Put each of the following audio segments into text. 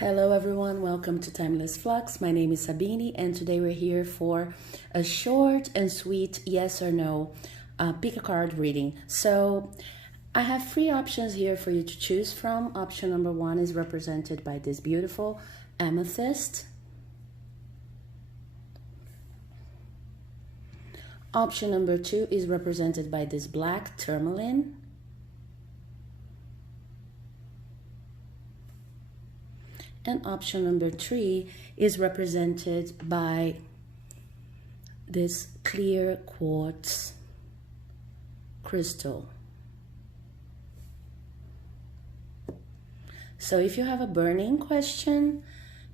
Hello everyone, welcome to Timeless Flux. My name is Sabine and today we're here for a short and sweet yes or no pick a card reading. So I have three options here for you to choose from. Option number one is represented by this beautiful Amethyst. Option number two is represented by this black Tourmaline. And option number three is represented by this clear quartz crystal. So if you have a burning question,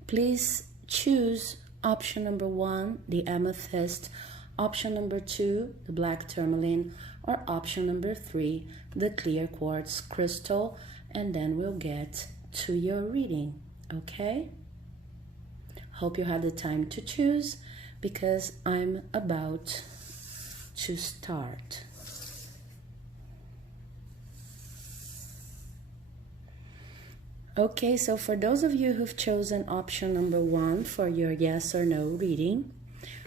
please choose option number one, the amethyst, option number two, the black tourmaline, or option number three, the clear quartz crystal, and then we'll get to your reading. Okay, hope you had the time to choose because I'm about to start. Okay, so for those of you who've chosen option number one for your yes or no reading,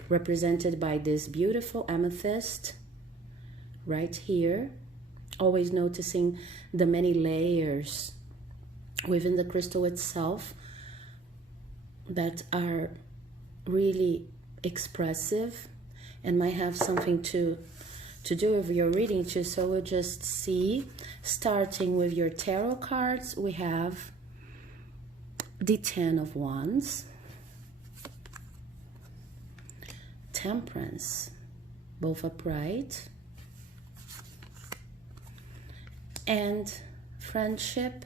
represented by this beautiful amethyst right here, always noticing the many layers within the crystal itself that are really expressive and might have something to do with your reading too. So we'll just see, starting with your tarot cards, we have the 10 of Wands, Temperance, both upright, and Friendship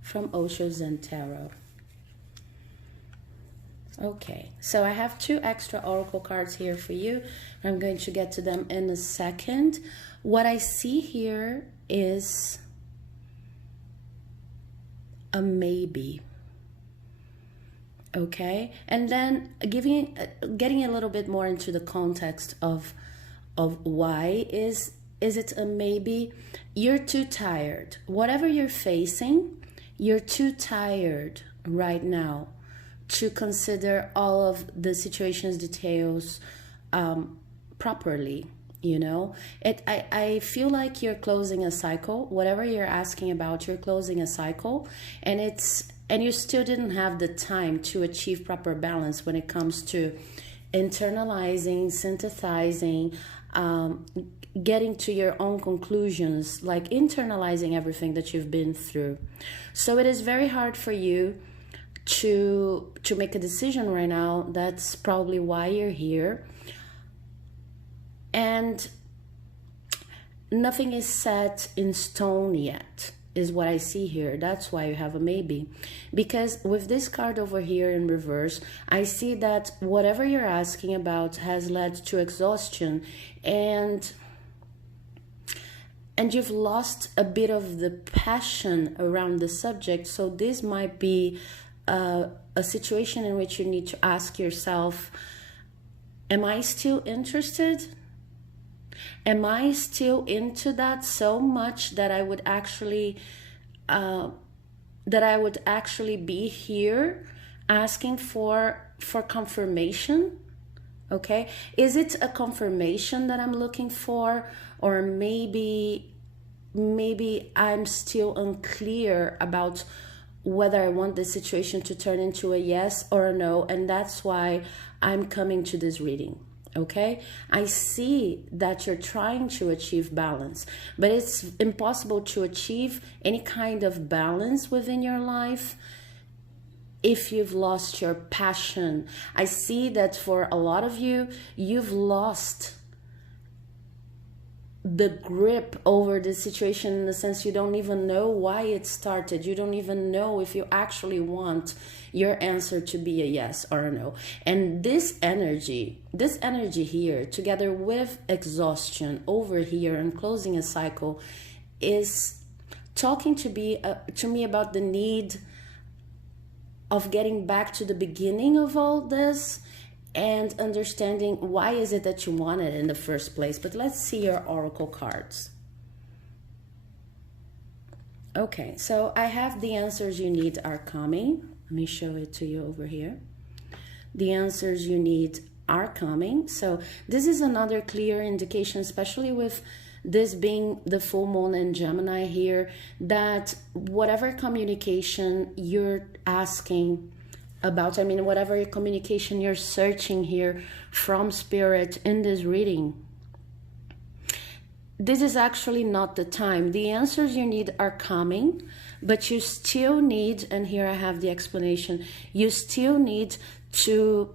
from Osho's and Tarot. Okay, so I have two extra oracle cards here for you. I'm going to get to them in a second. What I see here is a maybe. Okay, and then getting a little bit more into the context of why is it a maybe. You're too tired. Whatever you're facing, you're too tired right now to consider all of the situation's details properly, you know? I feel like you're closing a cycle. Whatever you're asking about, you're closing a cycle, and you still didn't have the time to achieve proper balance when it comes to internalizing, synthesizing, getting to your own conclusions, like internalizing everything that you've been through. So it is very hard for you to make a decision right now. That's probably why you're here. And nothing is set in stone yet, is what I see here. That's why you have a maybe. Because with this card over here in reverse, I see that whatever you're asking about has led to exhaustion, and you've lost a bit of the passion around the subject. So this might be a situation in which you need to ask yourself, am I still interested? Am I still into that so much that I would actually be here asking for confirmation? Okay, is it a confirmation that I'm looking for, or maybe I'm still unclear about whether I want this situation to turn into a yes or a no, and that's why I'm coming to this reading. Okay, I see that you're trying to achieve balance, but it's impossible to achieve any kind of balance within your life if you've lost your passion. I see that for a lot of you, you've lost the grip over the situation, in the sense you don't even know why it started. You don't even know if you actually want your answer to be a yes or a no. And this energy here, together with exhaustion over here and closing a cycle, is talking to me about the need of getting back to the beginning of all this and understanding why is it that you want it in the first place. But let's see your oracle cards. Okay, so I have the answers you need are coming. Let me show it to you over here. The answers you need are coming. So this is another clear indication, especially with this being the full moon in Gemini here, that whatever communication you're asking about, I mean, whatever communication you're searching here from Spirit in this reading, this is actually not the time. The answers you need are coming, but you still need, and here I have the explanation, you still need to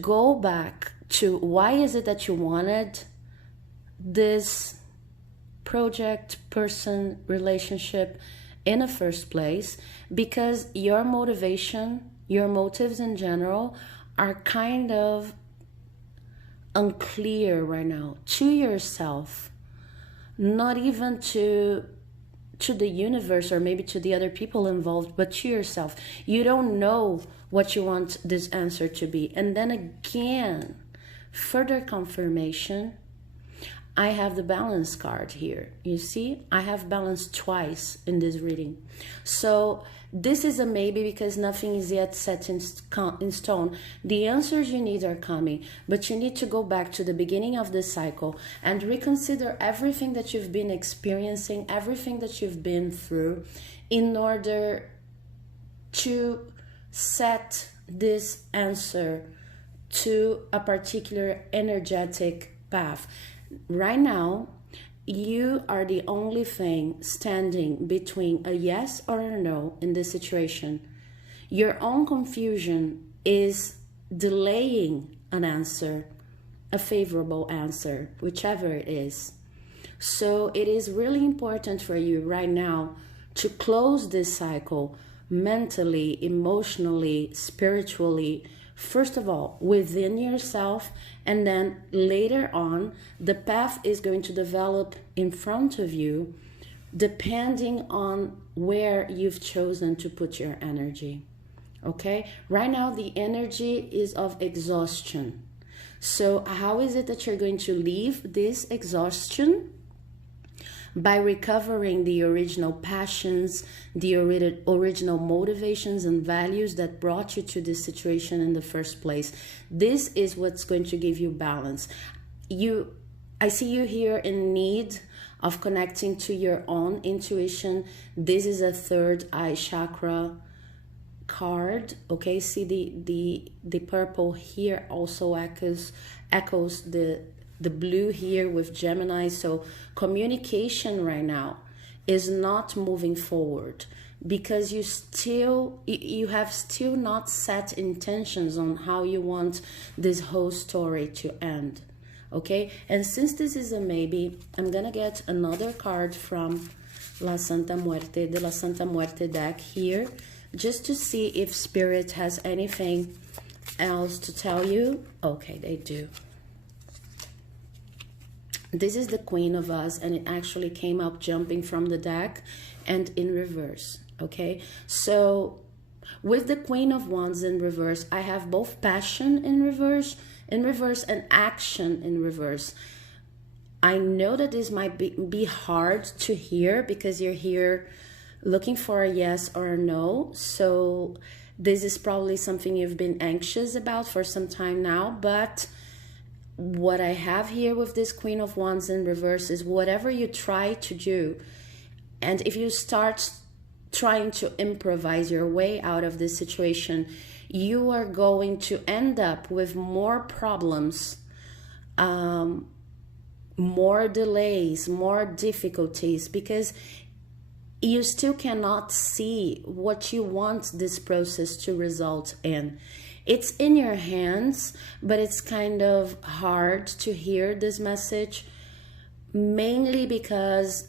go back to why is it that you wanted this project, person, relationship in the first place, because your motivation, your motives in general are kind of unclear right now to yourself, not even to the universe or maybe to the other people involved, but to yourself. You don't know what you want this answer to be. And then again, further confirmation, I have the balance card here. You see, I have balance twice in this reading. So this is a maybe because nothing is yet set in stone. The answers you need are coming, but you need to go back to the beginning of the cycle and reconsider everything that you've been experiencing, everything that you've been through, in order to set this answer to a particular energetic path. Right now, you are the only thing standing between a yes or a no in this situation. Your own confusion is delaying an answer, a favorable answer, whichever it is. So it is really important for you right now to close this cycle mentally, emotionally, spiritually, first of all, within yourself, and then later on, the path is going to develop in front of you, depending on where you've chosen to put your energy. Okay? Right now, the energy is of exhaustion. So how is it that you're going to leave this exhaustion? By recovering the original passions, the original motivations and values that brought you to this situation in the first place. This is what's going to give you balance. I see you here in need of connecting to your own intuition. This is a third eye chakra card. Okay, see the purple here also echoes the blue here with Gemini. So communication right now is not moving forward because you have still not set intentions on how you want this whole story to end. Okay, and since this is a maybe, I'm gonna get another card from La Santa Muerte, the La Santa Muerte deck here, just to see if Spirit has anything else to tell you. Okay, they do. This is the Queen of Us, and it actually came up jumping from the deck and in reverse. Okay, so with the Queen of Wands in reverse, I have both passion in reverse, and action in reverse. I know that this might be hard to hear because you're here looking for a yes or a no. So this is probably something you've been anxious about for some time now, but what I have here with this Queen of Wands in reverse is whatever you try to do, and if you start trying to improvise your way out of this situation, you are going to end up with more problems, more delays, more difficulties, because you still cannot see what you want this process to result in. It's in your hands, but it's kind of hard to hear this message, mainly because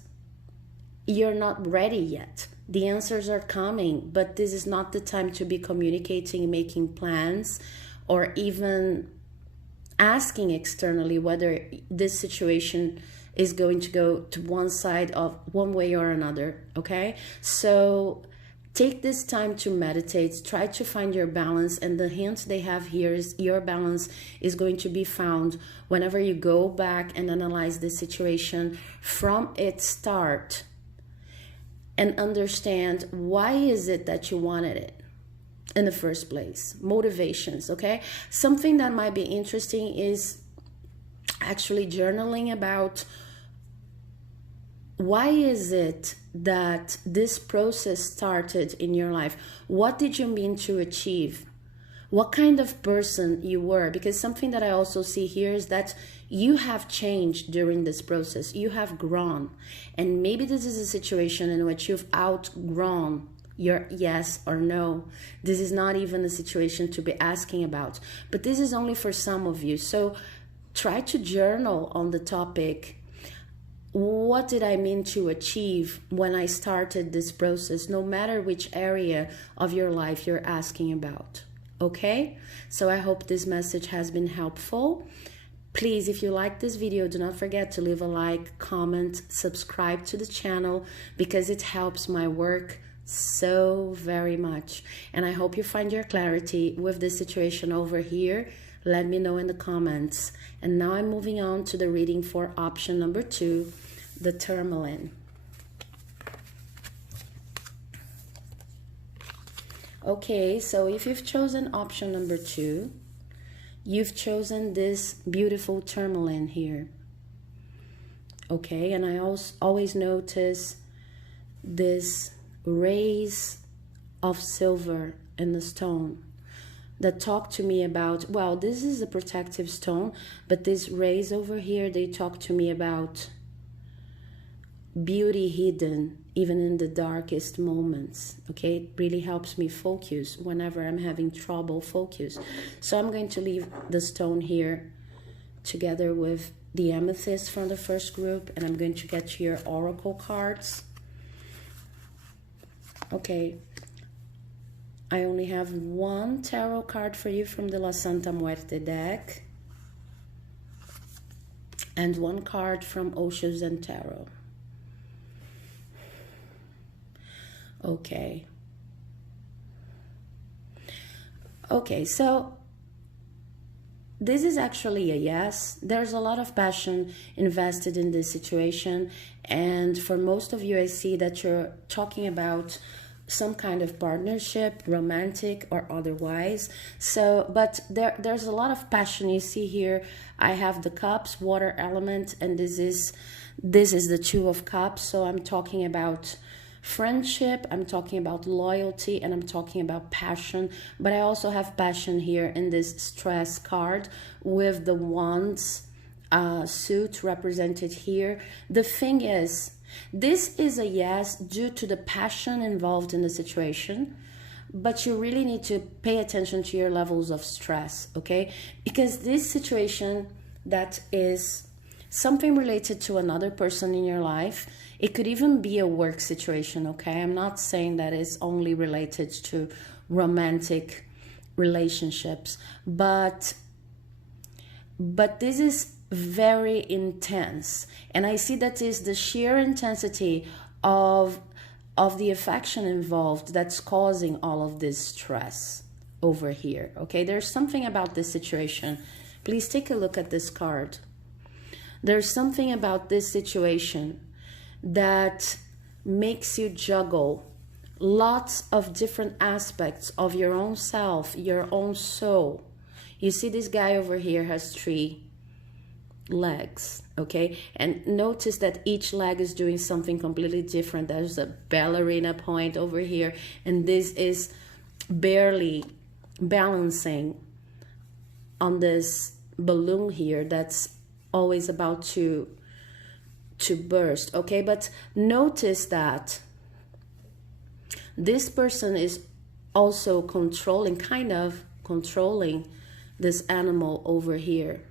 you're not ready yet. The answers are coming, but this is not the time to be communicating, making plans, or even asking externally whether this situation is going to go to one side of one way or another. Okay, so take this time to meditate, try to find your balance, and the hint they have here is your balance is going to be found whenever you go back and analyze the situation from its start and understand why is it that you wanted it. in the first place. Motivations, okay? Something that might be interesting is actually journaling about why is it that this process started in your life? What did you mean to achieve? What kind of person you were? Because something that I also see here is that you have changed during this process. You have grown. And maybe this is a situation in which you've outgrown your yes or no. This is not even a situation to be asking about. But this is only for some of you. So try to journal on the topic. What did I mean to achieve when I started this process, no matter which area of your life you're asking about? Okay? So I hope this message has been helpful. Please, if you like this video, do not forget to leave a like, comment, subscribe to the channel, because it helps my work so very much. And I hope you find your clarity with this situation over here. Let me know in the comments. And now I'm moving on to the reading for option number 2, the Tourmaline. Okay, so if you've chosen option number 2, you've chosen this beautiful Tourmaline here. Okay, and I always notice this rays of silver in the stone that talk to me about, well, this is a protective stone, but these rays over here, they talk to me about beauty hidden even in the darkest moments. Okay, it really helps me focus whenever I'm having trouble focus. So I'm going to leave the stone here together with the amethyst from the first group, and I'm going to get your oracle cards. Okay, I only have one tarot card for you from the La Santa Muerte deck and one card from Osho's and Tarot. Okay. Okay, so this is actually a yes. There's a lot of passion invested in this situation, and for most of you, I see that you're talking about some kind of partnership, romantic or otherwise. So, but there's a lot of passion. You see here, I have the cups, water element, and this is the 2 of cups. So I'm talking about friendship, I'm talking about loyalty, and I'm talking about passion. But I also have passion here in this stress card with the wands suit represented here. The thing is, this is a yes due to the passion involved in the situation, but you really need to pay attention to your levels of stress, okay? Because this situation that is something related to another person in your life, it could even be a work situation, okay? I'm not saying that it's only related to romantic relationships, but this is very intense, and I see that is the sheer intensity of the affection involved that's causing all of this stress over here, okay? There's something about this situation. Please take a look at this card. There's something about this situation that makes you juggle lots of different aspects of your own self, your own soul. You see this guy over here has 3 legs, okay? And notice that each leg is doing something completely different. There's a ballerina point over here, and this is barely balancing on this balloon here that's always about to burst, okay? But notice that this person is also kind of controlling this animal over here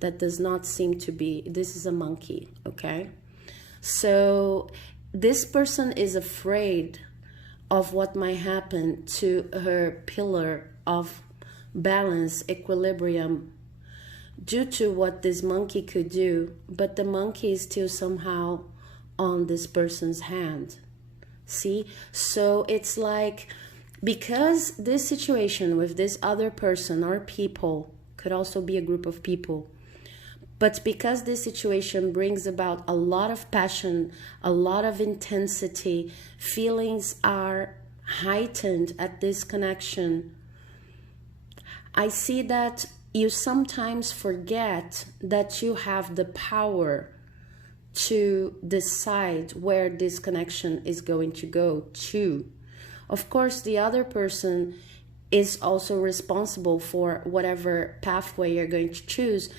that does not seem to be, this is a monkey, okay? So this person is afraid of what might happen to her pillar of balance, equilibrium, due to what this monkey could do, but the monkey is still somehow on this person's hand. See? So it's like, because this situation with this other person or people, could also be a group of people, but because this situation brings about a lot of passion, a lot of intensity, feelings are heightened at this connection, I see that you sometimes forget that you have the power to decide where this connection is going to go to. Of course, the other person is also responsible for whatever pathway you're going to choose,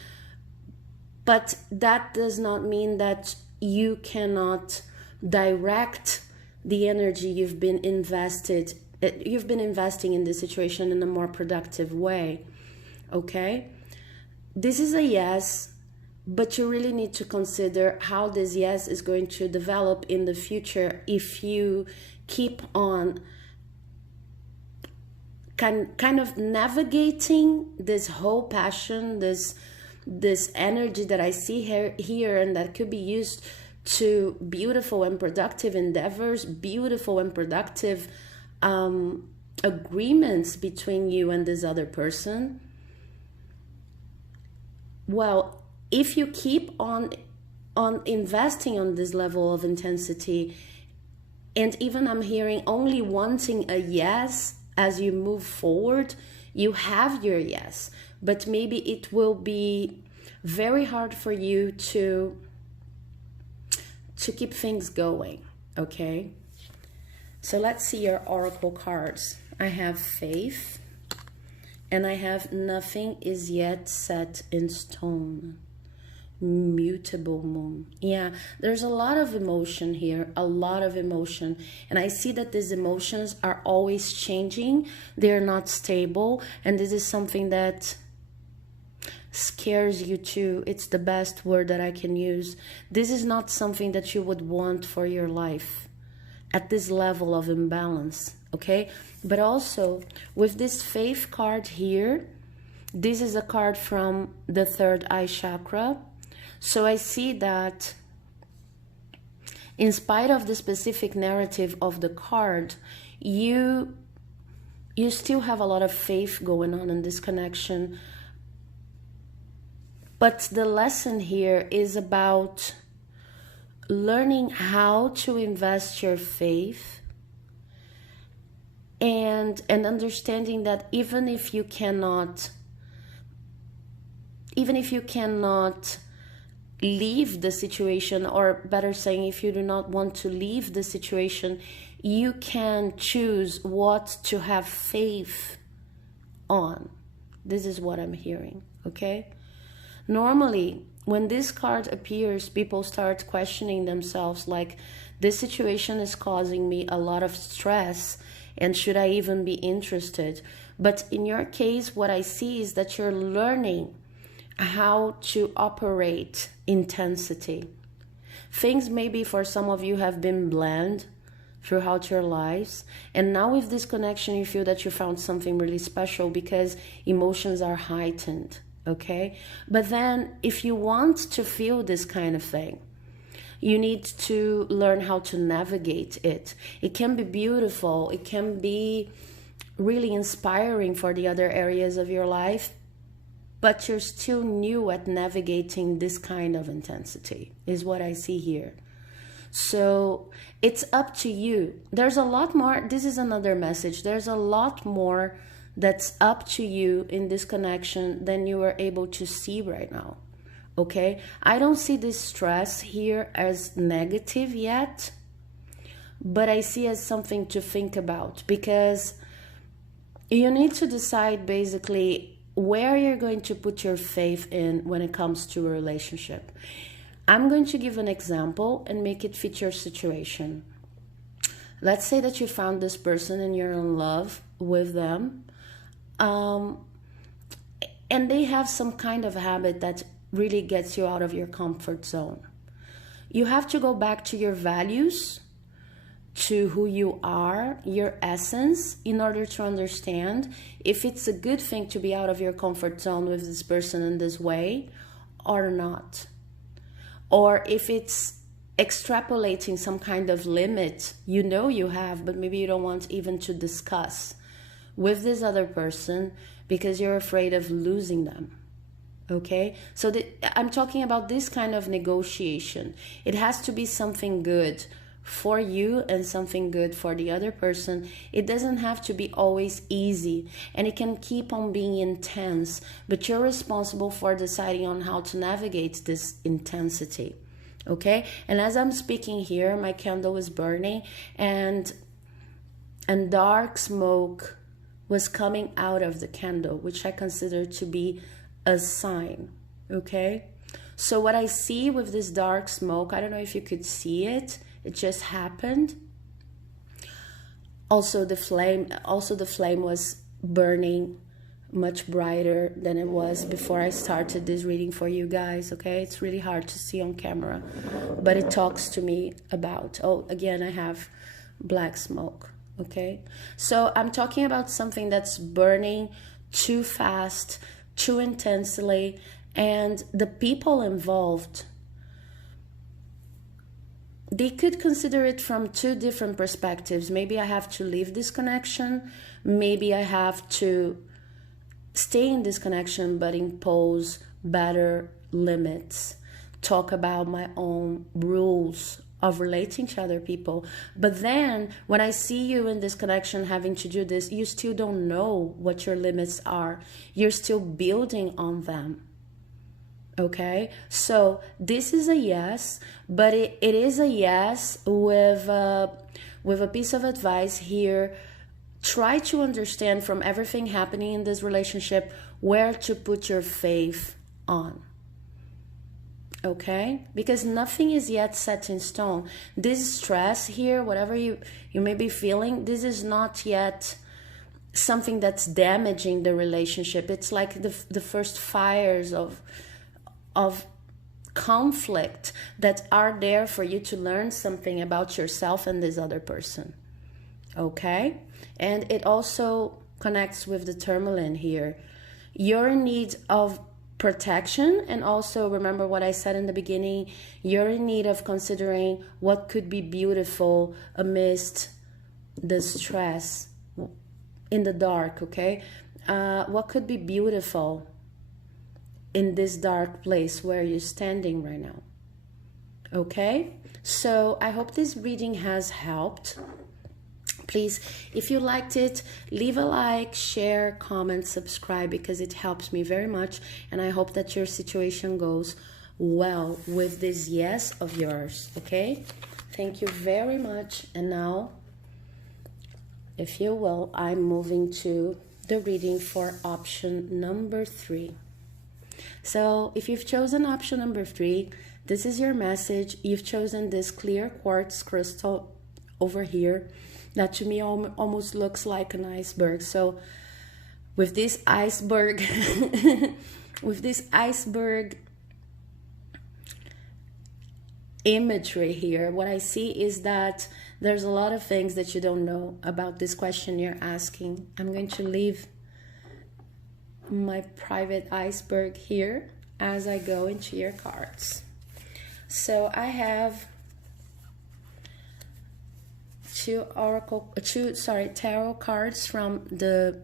but that does not mean that you cannot direct the energy you've been investing in this situation in a more productive way. Okay? This is a yes, but you really need to consider how this yes is going to develop in the future if you keep on kind of navigating this whole passion, this energy that I see here, and that could be used to beautiful and productive endeavors, beautiful and productive agreements between you and this other person. Well, if you keep on investing on this level of intensity, and even I'm hearing only wanting a yes as you move forward, you have your yes, but maybe it will be very hard for you to keep things going. Okay, so let's see your oracle cards. I have faith, and I have nothing is yet set in stone. Mutable moon. Yeah, there's a lot of emotion here, a lot of emotion, and I see that these emotions are always changing. They're not stable, and this is something that scares you too. It's the best word that I can use. This is not something that you would want for your life at this level of imbalance. Okay, but also with this faith card here, this is a card from the third eye chakra. So I see that in spite of the specific narrative of the card, you still have a lot of faith going on in this connection. But the lesson here is about learning how to invest your faith and understanding that even if you cannot leave the situation, or better saying, if you do not want to leave the situation, you can choose what to have faith on. This is what I'm hearing. Okay, normally when this card appears, people start questioning themselves, like, this situation is causing me a lot of stress, and should I even be interested? But in your case, what I see is that you're learning how to operate intensity. Things maybe for some of you have been bland throughout your lives, and now with this connection you feel that you found something really special because emotions are heightened. Okay, but then if you want to feel this kind of thing, you need to learn how to navigate it. It can be beautiful, it can be really inspiring for the other areas of your life, but you're still new at navigating this kind of intensity, is what I see here. So it's up to you. There's a lot more. This is another message. There's a lot more that's up to you in this connection than you are able to see right now. Okay? I don't see this stress here as negative yet, but I see it as something to think about, because you need to decide basically where you're going to put your faith in when it comes to a relationship. I'm going to give an example and make it fit your situation. Let's say that you found this person and you're in love with them, and they have some kind of habit that really gets you out of your comfort zone. You have to go back to your values, to who you are, your essence, in order to understand if it's a good thing to be out of your comfort zone with this person in this way or not. Or if it's extrapolating some kind of limit you know you have, but maybe you don't want even to discuss with this other person because you're afraid of losing them. Okay, so I'm talking about this kind of negotiation. It has to be something good for you and something good for the other person. It doesn't have to be always easy, and it can keep on being intense, but you're responsible for deciding on how to navigate this intensity. Okay? And as I'm speaking here, my candle is burning, and dark smoke was coming out of the candle, which I consider to be a sign. Okay? So what I see with this dark smoke, I don't know if you could see it. It just happened. Also the flame was burning much brighter than it was before I started this reading for you guys. Okay, it's really hard to see on camera, but it talks to me about, oh, again, I have black smoke. Okay, so I'm talking about something that's burning too fast, too intensely, and the people involved, they could consider it from two different perspectives. Maybe I have to leave this connection. Maybe I have to stay in this connection but impose better limits. Talk about my own rules of relating to other people. But then when I see you in this connection having to do this, you still don't know what your limits are. You're still building on them. Okay, so this is a yes, but it is a yes with a piece of advice here. Try to understand from everything happening in this relationship where to put your faith on. Okay, because nothing is yet set in stone. This stress here, whatever you may be feeling, this is not yet something that's damaging the relationship. It's like the first fires of conflict that are there for you to learn something about yourself and this other person. Okay? And it also connects with the Tourmaline here. You're in need of protection, and also remember what I said in the beginning, you're in need of considering what could be beautiful amidst the stress in the dark. Okay? What could be beautiful in this dark place where you're standing right now. Okay, so I hope this reading has helped. Please, if you liked it, leave a like, share, comment, subscribe, because it helps me very much, and I hope that your situation goes well with this yes of yours. Okay, thank you very much. And now, if you will, I'm moving to the reading for option number 3. So if you've chosen option number 3, this is your message. You've chosen this clear quartz crystal over here that to me almost looks like an iceberg. So with this iceberg, imagery here, what I see is that there's a lot of things that you don't know about this question you're asking. I'm going to leave my private iceberg here as I go into your cards. So I have tarot cards from the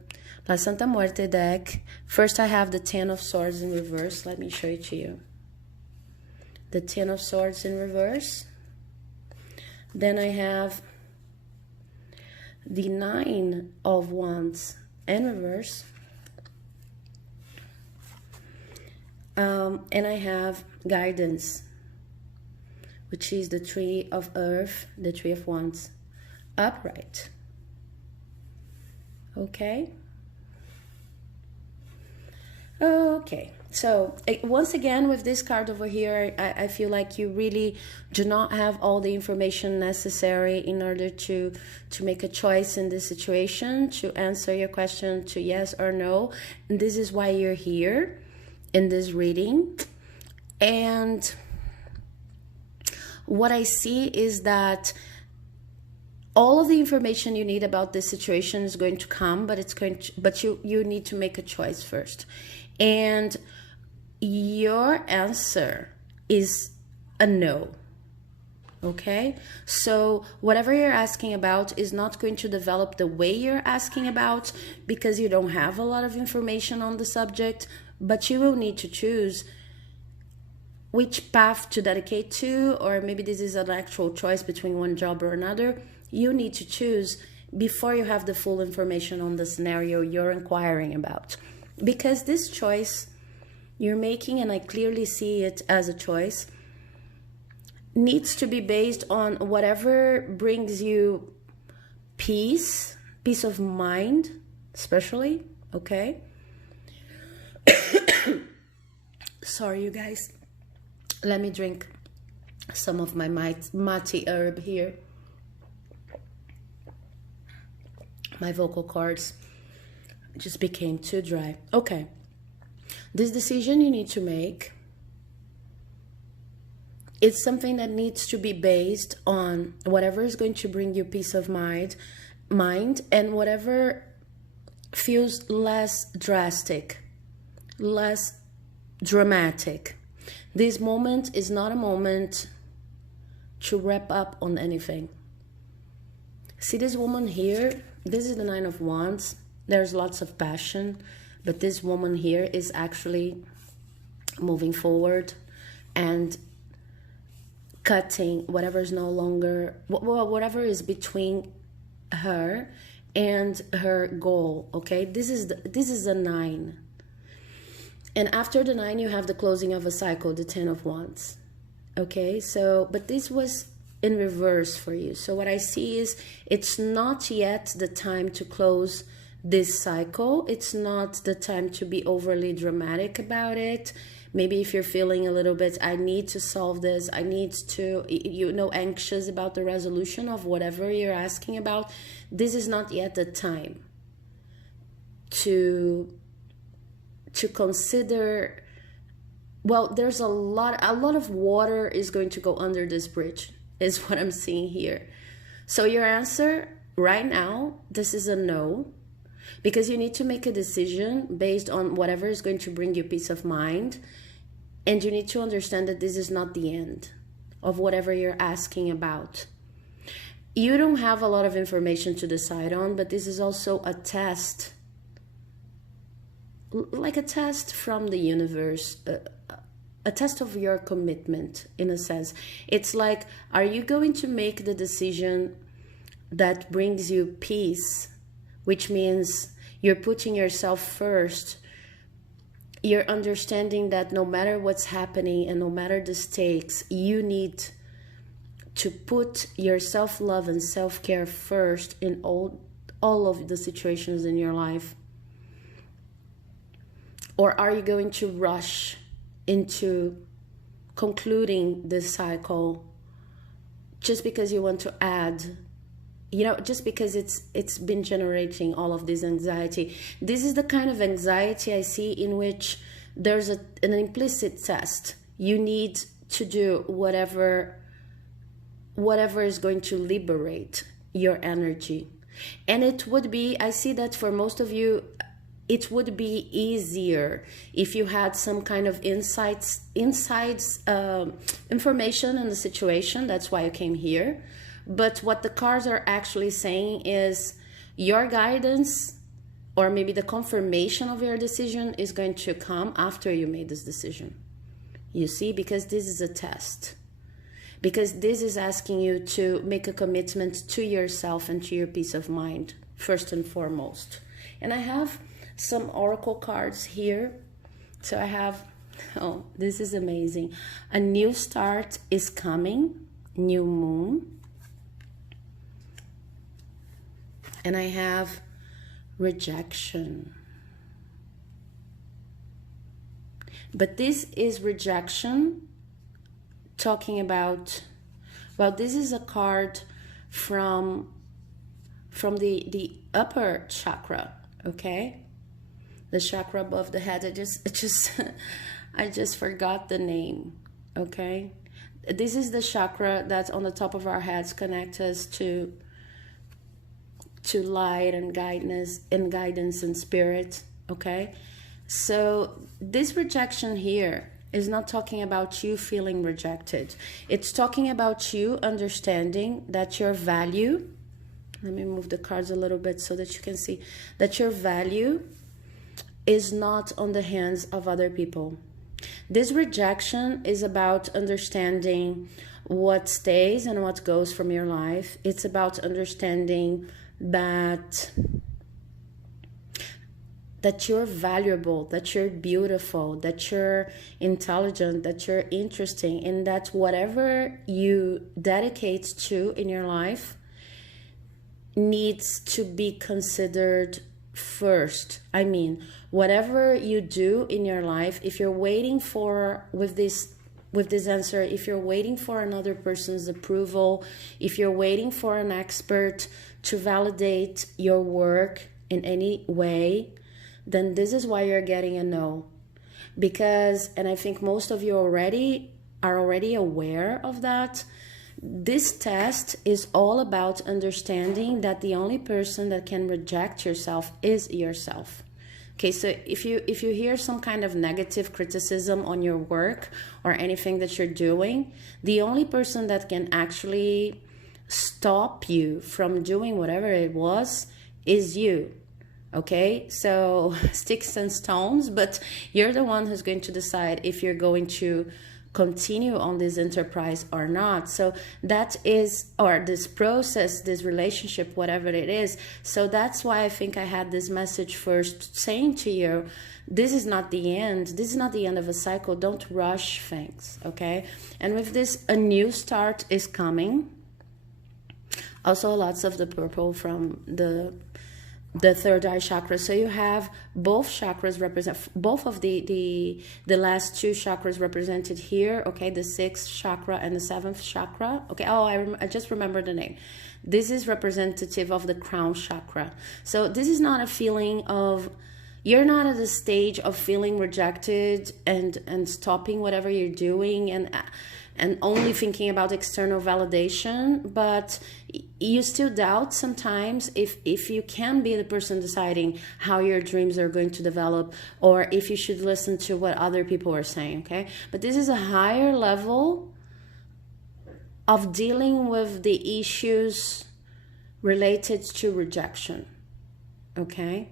La Santa Muerte deck. First I have the 10 of Swords in reverse. Let me show it to you. The 10 of Swords in reverse. Then I have the 9 of Wands in reverse. And I have guidance, which is the 3 of Earth, the 3 of Wands, upright. Okay? Okay. So, once again, with this card over here, I feel like you really do not have all the information necessary in order to make a choice in this situation, to answer your question to yes or no. And this is why you're here in this reading. And what I see is that all of the information you need about this situation is going to come, but you need to make a choice first. And your answer is a no. Okay? So whatever you're asking about is not going to develop the way you're asking about, because you don't have a lot of information on the subject, but you will need to choose which path to dedicate to, or maybe this is an actual choice between one job or another. You need to choose before you have the full information on the scenario you're inquiring about. Because this choice you're making, and I clearly see it as a choice, needs to be based on whatever brings you peace of mind, especially, okay? Sorry, you guys. Let me drink some of my mate herb here. My vocal cords just became too dry. Okay. This decision you need to make, it's something that needs to be based on whatever is going to bring you peace of mind, and whatever feels less drastic, less dramatic. This moment is not a moment to wrap up on anything. See this woman here? This is the Nine of Wands. There's lots of passion, but this woman here is actually moving forward and cutting whatever is no longer, whatever is between her and her goal, okay? This is a 9. And after the 9, you have the closing of a cycle, the 10 of Wands, okay? So, but this was in reverse for you. So what I see is it's not yet the time to close this cycle. It's not the time to be overly dramatic about it. Maybe if you're feeling a little bit, I need to solve this, I need to, anxious about the resolution of whatever you're asking about, this is not yet the time to consider. Well, there's a lot of water is going to go under this bridge, is what I'm seeing here. So your answer right now, this is a no, because you need to make a decision based on whatever is going to bring you peace of mind. And you need to understand that this is not the end of whatever you're asking about. You don't have a lot of information to decide on, but this is also a test, like a test from the universe, a test of your commitment, in a sense. It's like, are you going to make the decision that brings you peace, which means you're putting yourself first. You're understanding that no matter what's happening and no matter the stakes, you need to put your self-love and self-care first in all of the situations in your life? Or are you going to rush into concluding this cycle just because you want to add, just because it's been generating all of this anxiety? This is the kind of anxiety I see in which there's an implicit test. You need to do whatever is going to liberate your energy. And it would be, I see that for most of you, it would be easier if you had some kind of insights, information in the situation. That's why you came here. But what the cards are actually saying is your guidance, or maybe the confirmation of your decision, is going to come after you made this decision. You see, because this is a test. Because this is asking you to make a commitment to yourself and to your peace of mind, first and foremost. And I have some oracle cards here. So I have, this is amazing. A new start is coming, new moon. And I have rejection. But this is rejection talking about, well, this is a card from the upper chakra, okay? The chakra above the head. I just forgot the name, okay? This is the chakra that's on the top of our heads, connect us to light and guidance and spirit, okay? So this rejection here is not talking about you feeling rejected. It's talking about you understanding that your value, let me move the cards a little bit so that you can see, that your value is not on the hands of other people. This rejection is about understanding what stays and what goes from your life. It's about understanding that you're valuable, that you're beautiful, that you're intelligent, that you're interesting, and that whatever you dedicate to in your life needs to be considered first. I mean, whatever you do in your life, if you're waiting for, with this answer, if you're waiting for another person's approval, if you're waiting for an expert to validate your work in any way, then this is why you're getting a no. Because, and I think most of you are already aware of that, this test is all about understanding that the only person that can reject yourself is yourself. Okay, so if you hear some kind of negative criticism on your work or anything that you're doing, the only person that can actually stop you from doing whatever it was is you. Okay, so sticks and stones, but you're the one who's going to decide if you're going to continue on this enterprise or not. So that is, or this process, this relationship, whatever it is. So that's why I think I had this message first saying to you, this is not the end. This is not the end of a cycle. Don't rush things, okay? And with this, a new start is coming. Also, lots of the purple from the third eye chakra. So you have both chakras represent, both of the last two chakras represented here, okay, the sixth chakra and the seventh chakra, okay. Oh, I just remembered the name. This is representative of the crown chakra. So this is not a feeling of, you're not at the stage of feeling rejected and stopping whatever you're doing and only thinking about external validation, but you still doubt sometimes if you can be the person deciding how your dreams are going to develop, or if you should listen to what other people are saying, okay? But this is a higher level of dealing with the issues related to rejection, okay?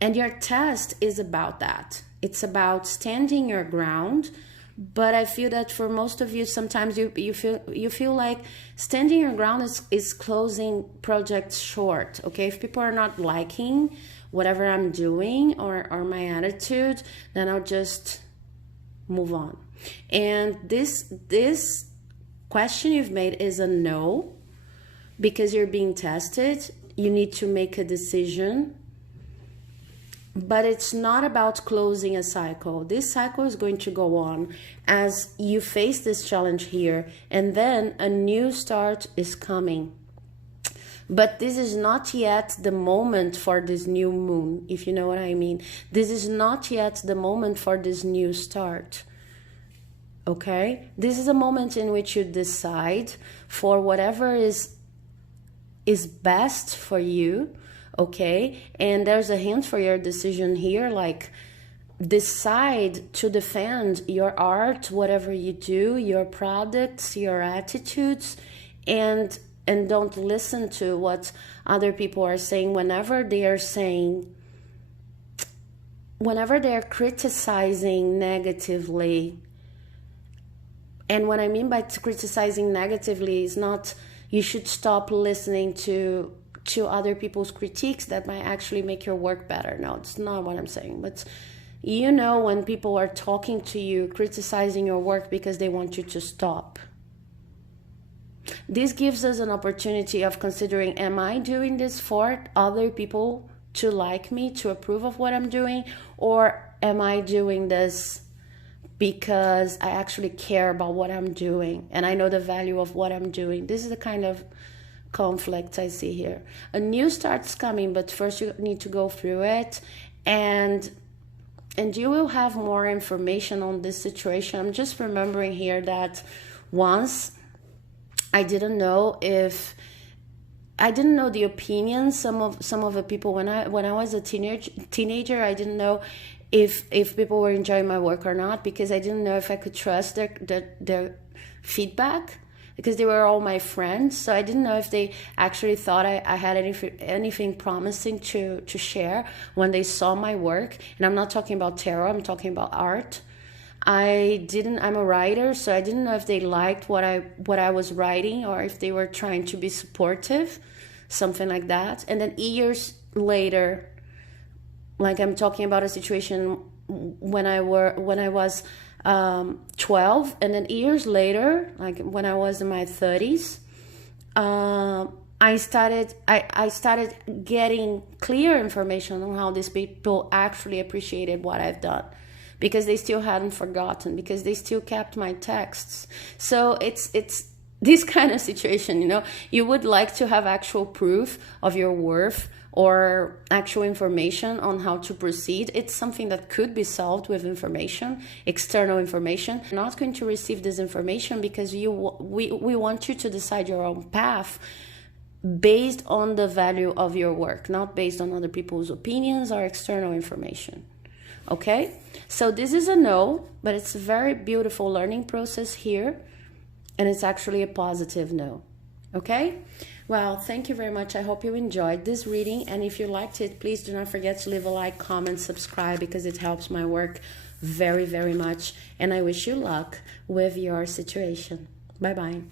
And your test is about that. It's about standing your ground. But I feel that for most of you, sometimes you feel like standing your ground is closing projects short. Okay, if people are not liking whatever I'm doing or my attitude, then I'll just move on. And this question you've made is a no, because you're being tested. You need to make a decision. But it's not about closing a cycle. This cycle is going to go on as you face this challenge here, and then a new start is coming. But this is not yet the moment for this new moon, if you know what I mean. This is not yet the moment for this new start. Okay? This is a moment in which you decide for whatever is best for you. Okay, and there's a hint for your decision here, like decide to defend your art, whatever you do, your products, your attitudes, and don't listen to what other people are saying whenever they are criticizing negatively. And what I mean by criticizing negatively is not, you should stop listening to other people's critiques that might actually make your work better. No, it's not what I'm saying. But you know, when people are talking to you, criticizing your work because they want you to stop. This gives us an opportunity of considering, am I doing this for other people to like me, to approve of what I'm doing? Or am I doing this because I actually care about what I'm doing and I know the value of what I'm doing? This is the kind of conflict I see here. A new start's coming, but first you need to go through it, and you will have more information on this situation. I'm just remembering here that once I didn't know the opinions some of the people when I was a teenager. I didn't know if people were enjoying my work or not, because I didn't know if I could trust their feedback, because they were all my friends. So I didn't know if they actually thought I had anything promising to share when they saw my work. And I'm not talking about tarot, I'm talking about art. I'm a writer, so I didn't know if they liked what I was writing, or if they were trying to be supportive, something like that. And then years later, like I'm talking about a situation when I was 12, and then years later, like when I was in my 30s, I started getting clear information on how these people actually appreciated what I've done, because they still hadn't forgotten, because they still kept my texts. So it's this kind of situation, you know. You would like to have actual proof of your worth, or actual information on how to proceed. It's something that could be solved with information, external information. You're not going to receive this information because we want you to decide your own path based on the value of your work, not based on other people's opinions or external information. Okay? So this is a no, but it's a very beautiful learning process here, and it's actually a positive no. Okay? Well, thank you very much. I hope you enjoyed this reading, and if you liked it, please do not forget to leave a like, comment, subscribe, because it helps my work very, very much, and I wish you luck with your situation. Bye-bye.